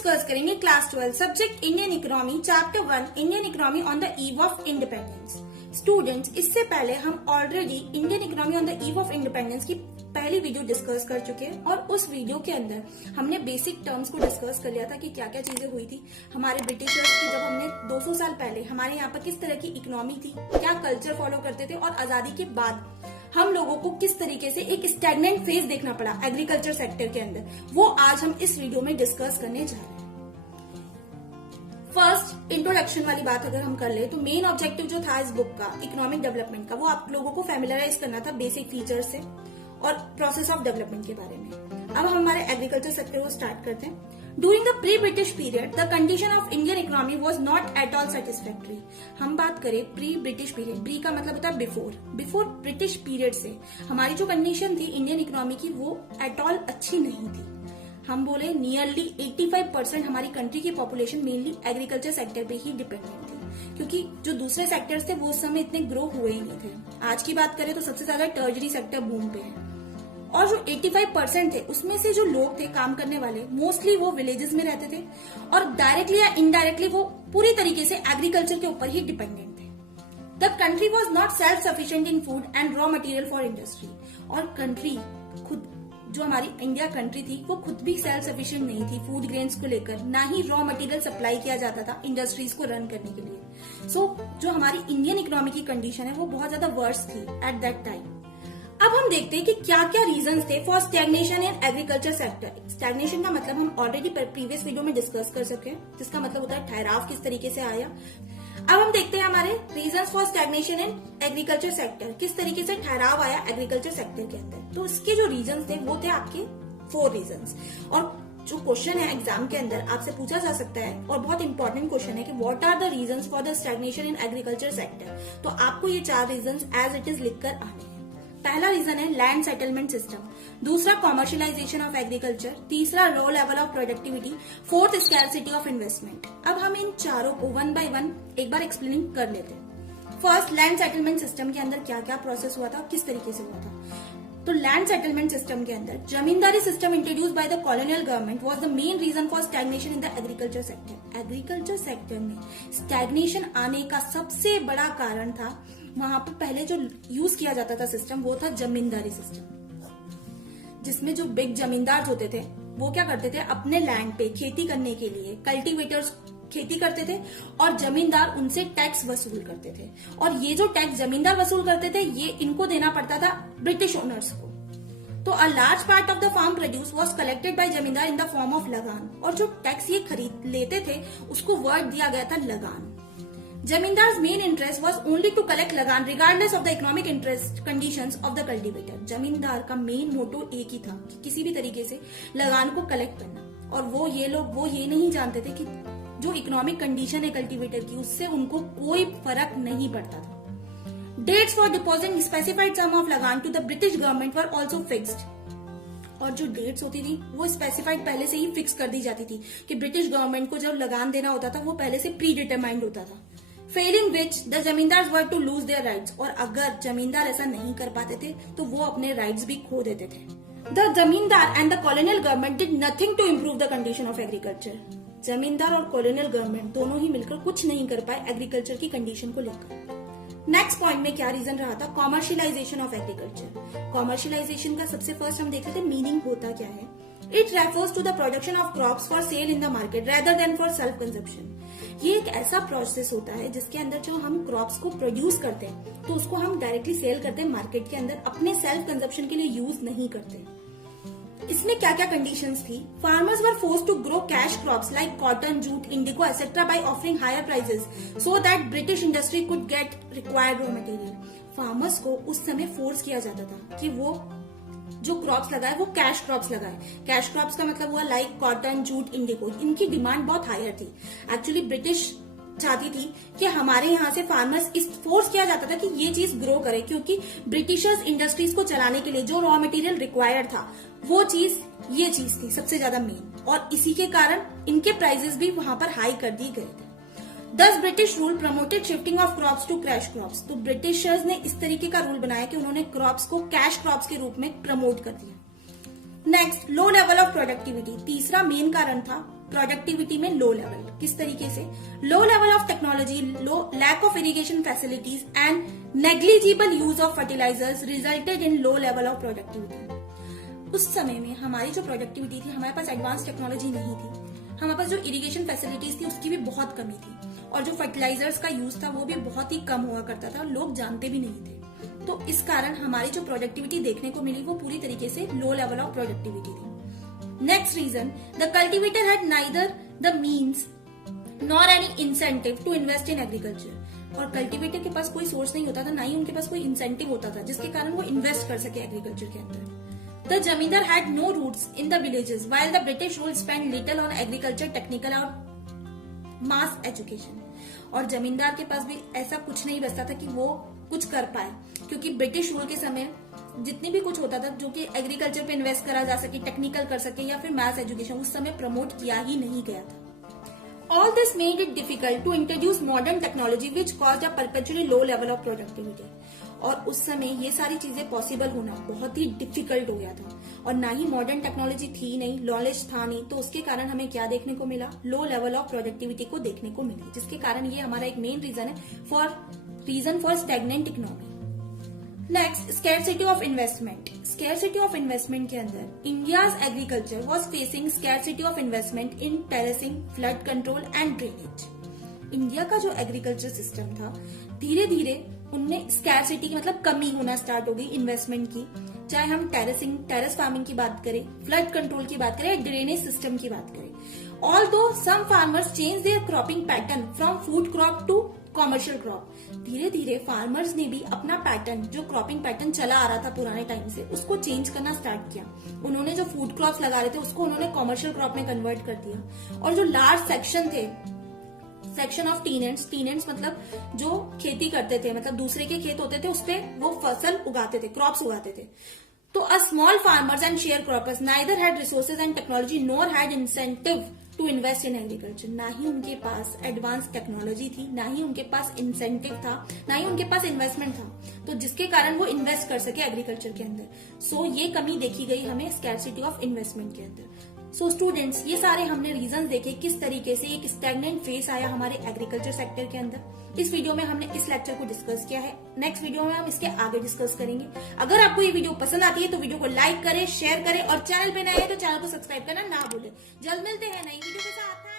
Discuss करेंगे class 12 subject Indian economy chapter 1 Indian economy on the eve of independence. Students, इससे पहले हम already Indian economy on the eve of independence की पहली video discuss कर चुके हैं और उस वीडियो के अंदर हमने बेसिक टर्म्स को डिस्कस कर लिया था कि क्या क्या चीजें हुई थी हमारे ब्रिटिशर्स की जब हमने 200 साल पहले हमारे यहाँ पर किस तरह की इकोनॉमी थी, क्या कल्चर फॉलो करते थे और आजादी के बाद हम लोगों को किस तरीके से एक स्टैग्नेंट फेज देखना पड़ा एग्रीकल्चर सेक्टर के अंदर, वो आज हम इस वीडियो में डिस्कस करने जा रहे हैं। फर्स्ट इंट्रोडक्शन वाली बात अगर हम कर ले तो मेन ऑब्जेक्टिव जो था इस बुक का इकोनॉमिक डेवलपमेंट का, वो आप लोगों को फैमिलियराइज करना था बेसिक फीचर्स से और प्रोसेस ऑफ डेवलपमेंट के बारे में। अब हम हमारे एग्रीकल्चर सेक्टर को स्टार्ट करते हैं। During the pre British period the condition of Indian economy was not at all satisfactory. हम बात करें प्री ब्रिटिश पीरियड, प्री का मतलब होता है बिफोर ब्रिटिश पीरियड से हमारी जो कंडीशन थी इंडियन इकोनॉमी की वो एट ऑल अच्छी नहीं थी। हम बोले नियरली 85% हमारी कंट्री की पॉपुलेशन मेनली एग्रीकल्चर सेक्टर पे ही डिपेंडेंट थी, क्योंकि जो दूसरे सेक्टर्स थे वो उस समय इतने ग्रो हुए ही नहीं थे। आज की बात करें तो सबसे ज्यादा टर्जरी सेक्टर बूम पे है और जो 85% थे उसमें से जो लोग थे काम करने वाले मोस्टली वो विलेजेस में रहते थे और डायरेक्टली या इनडायरेक्टली वो पूरी तरीके से एग्रीकल्चर के ऊपर ही डिपेंडेंट थे। The country was not self sufficient in food and raw material for industry. और कंट्री खुद जो हमारी इंडिया कंट्री थी वो खुद भी सेल्फ सफिशिएंट नहीं थी फूड ग्रेन्स को लेकर, ना ही रॉ मटेरियल सप्लाई किया जाता था इंडस्ट्रीज को रन करने के लिए। सो जो हमारी इंडियन इकोनॉमी की कंडीशन है वो बहुत ज्यादा वर्स थी एट दैट टाइम। अब हम देखते हैं कि क्या क्या रीजंस थे for stagnation in agriculture sector. Stagnation का मतलब हम ऑलरेडी प्रीवियस वीडियो में डिस्कस कर सके, जिसका मतलब होता है ठहराव किस तरीके से आया। अब हम देखते हैं हमारे reasons for stagnation in agriculture sector, किस तरीके से ठहराव आया एग्रीकल्चर सेक्टर के अंदर। तो इसके जो रीजंस थे वो थे आपके 4 रीजंस। और जो क्वेश्चन है एग्जाम के अंदर आपसे पूछा जा सकता है और बहुत इंपॉर्टेंट क्वेश्चन है कि what are the reasons for the stagnation in agriculture sector. तो आपको ये 4 रीजंस एज इट इज लिखकर आने हैं। पहला रीजन है लैंड सेटलमेंट सिस्टम, दूसरा कॉमर्शियलाइजेशन ऑफ एग्रीकल्चर, तीसरा लो level of productivity, fourth scarcity of investment. अब हम इन चारों को 1 by 1 एक बार एक्सप्लेनिंग कर लेते हैं। फर्स्ट, लैंड सेटलमेंट सिस्टम के अंदर क्या क्या प्रोसेस हुआ था, किस तरीके से हुआ था। तो लैंड सेटलमेंट सिस्टम के अंदर zamindari system introduce by the colonial government was the main reason for stagnation in the agriculture sector. Agriculture sector में स्टैग्नेशन आने का सबसे बड़ा कारण था वहां पर पहले जो यूज किया जाता था सिस्टम वो था जमींदारी सिस्टम, जिसमें जो बिग जमींदार होते थे वो क्या करते थे अपने लैंड पे खेती करने के लिए कल्टीवेटर्स खेती करते थे और जमींदार उनसे टैक्स वसूल करते थे। और ये जो टैक्स जमींदार वसूल करते थे ये इनको देना पड़ता था ब्रिटिश ओनर्स को। तो a large part of the farm produce was collected by zamindar in the form of लगान। और जो टैक्स ये खरीद लेते थे उसको वर्ड दिया गया था लगान। Zamindars main interest was only to collect lagaan regardless of the economic interest conditions of the cultivator. जमींदार का मेन मोटो एक ही था कि किसी भी तरीके से लगान को कलेक्ट करना। और वो ये नहीं जानते थे कि जो इकोनॉमिक कंडीशन है कल्टीवेटर की उससे उनको कोई फर्क नहीं पड़ता था। Dates for depositing specified sum of lagaan to the British government were also fixed. और जो डेट्स होती थी वो स्पेसिफाइड पहले से ही फिक्स कर दी जाती थी कि ब्रिटिश गवर्नमेंट को जब लगान देना होता था वो पहले से प्री डिटरमाइंड होता था। फेलिंग विच द जमींदार वर टू लूज देयर राइट्स। और अगर जमींदार ऐसा नहीं कर पाते थे तो वो अपने राइट्स भी खो देते थे। The zamindar and the colonial government did nothing to improve the condition of agriculture. Zamindar और कॉलोनियल गवर्नमेंट दोनों ही मिलकर कुछ नहीं कर पाए एग्रीकल्चर की कंडीशन को लेकर। नेक्स्ट पॉइंट में क्या रीजन रहा था, कॉमर्शियलाइजेशन ऑफ एग्रीकल्चर। कॉमर्शियलाइजेशन का सबसे फर्स्ट हम देख रहे थे मीनिंग होता क्या है। It refers to the production of crops for sale in the market rather than for self consumption. ये एक ऐसा प्रोसेस होता है जिसके अंदर जो हम क्रॉप्स को प्रोड्यूस करते हैं तो उसको हम डायरेक्टली सेल करते हैं मार्केट के अंदर, अपने सेल्फ कंजप्शन के लिए यूज नहीं करते। इसमें क्या क्या कंडीशंस थी। Farmers were forced to grow cash crops like cotton, jute, indigo etcetera by offering higher prices so that British industry could get required raw material. Farmers को उस समय फोर्स किया जाता था कि वो जो क्रॉप्स लगाए वो कैश क्रॉप्स लगाए। कैश क्रॉप्स का मतलब हुआ लाइक कॉटन, जूट, इंडिगो। इनकी डिमांड बहुत हायर थी। एक्चुअली ब्रिटिश चाहती थी कि हमारे यहाँ से फार्मर्स इस फोर्स किया जाता था कि ये चीज ग्रो करे, क्योंकि ब्रिटिशर्स इंडस्ट्रीज को चलाने के लिए जो रॉ मटेरियल रिक्वायर्ड था वो ये चीज थी सबसे ज्यादा मेन। और इसी के कारण इनके प्राइसेस भी वहां पर हाई कर दिए गए थे। Thus British rule promoted shifting of crops to cash crops. तो ब्रिटिशर्स ने इस तरीके का रूल बनाया कि उन्होंने क्रॉप्स को कैश क्रॉप्स के रूप में प्रमोट कर दिया। Next, low level of productivity. तीसरा मेन कारण था प्रोडक्टिविटी में लो लेवल। किस तरीके से? Low level of technology, low lack of irrigation facilities and negligible use of fertilisers resulted in low level of productivity. उस समय में हमारी जो प्रोडक्टिविटी थी, हमारे पास एडवांस टेक्नोलॉजी नहीं थी, हमारे पास जो इरिगेशन फैसिलिटीज थी उसकी भी बहुत कमी थी, और जो फर्टिलाइजर्स का यूज था वो भी बहुत ही कम हुआ करता था, लोग जानते भी नहीं थे। तो इस कारण हमारी जो प्रोडक्टिविटी देखने को मिली वो पूरी तरीके से लो लेवल ऑफ प्रोडक्टिविटी थी। Next reason, the cultivator had neither the means nor any incentive to invest in agriculture. और कल्टिवेटर के पास कोई सोर्स नहीं होता था, ना ही उनके पास कोई इंसेंटिव होता था जिसके कारण वो इन्वेस्ट कर सके एग्रीकल्चर के अंदर। The zamindar had no roots in the villages, while the British rule spent little on agriculture, technical और mass education। और जमींदार के पास भी ऐसा कुछ नहीं बचता था कि वो कुछ कर पाए, क्योंकि ब्रिटिश रूल के समय जितनी भी कुछ होता था जो कि एग्रीकल्चर पे इन्वेस्ट करा जा सके, टेक्निकल कर सके या फिर मास एजुकेशन, उस समय प्रमोट किया ही नहीं गया था। All this made it difficult to introduce modern technology which caused a perpetually low level of productivity। और उस समय ये सारी चीजें पॉसिबल होना बहुत ही डिफिकल्ट हो गया था, और ना ही मॉडर्न टेक्नोलॉजी थी नहीं, नॉलेज था नहीं, तो उसके कारण हमें क्या देखने को मिला? लो लेवल ऑफ प्रोडक्टिविटी को देखने को मिली, जिसके कारण ये हमारा एक main reason for stagnant economy. Next, scarcity of investment. Scarcity of investment के अंदर India's agriculture was facing scarcity of investment in terracing, flood control and drainage. India का जो एग्रीकल्चर सिस्टम था, धीरे धीरे उनमें स्कैरसिटी मतलब कमी होना स्टार्ट हो गई इन्वेस्टमेंट की, चाहे हम टेरेस फार्मिंग की बात करें, फ्लड कंट्रोल की बात करें, ड्रेनेज सिस्टम की बात करें। Although some farmers change their cropping pattern from food crop to commercial crop. धीरे धीरे फार्मर्स ने भी अपना पैटर्न, जो क्रॉपिंग पैटर्न चला आ रहा था पुराने टाइम से, उसको चेंज करना स्टार्ट किया। उन्होंने जो फूड क्रॉप्स लगा रहे थे उसको उन्होंने कॉमर्शियल क्रॉप में कन्वर्ट कर दिया। और जो लार्ज सेक्शन ऑफ टीनेंट्स मतलब जो खेती करते थे, मतलब दूसरे के खेत होते थे उस पे वो फसल उगाते थे, क्रॉप्स उगाते थे। तो a small farmers and share croppers neither had resources and technology nor had incentive to invest in agriculture. ना ही उनके पास एडवांस टेक्नोलॉजी थी, ना ही उनके पास इंसेंटिव था, ना ही उनके पास इन्वेस्टमेंट था, तो जिसके कारण वो इन्वेस्ट कर सके एग्रीकल्चर के अंदर। सो ये कमी देखी गई हमें स्कैरसिटी ऑफ इन्वेस्टमेंट के अंदर। सो स्टूडेंट्स, ये सारे हमने रीजन देखे किस तरीके से एक स्टैग्नेंट फेस आया हमारे एग्रीकल्चर सेक्टर के अंदर। इस वीडियो में हमने इस लेक्चर को डिस्कस किया है, नेक्स्ट वीडियो में हम इसके आगे डिस्कस करेंगे। अगर आपको ये वीडियो पसंद आती है तो वीडियो को लाइक करें, शेयर करें, और चैनल पे नए हैं तो चैनल को सब्सक्राइब करना ना भूलें। जल्द मिलते हैं नई वीडियो के साथ।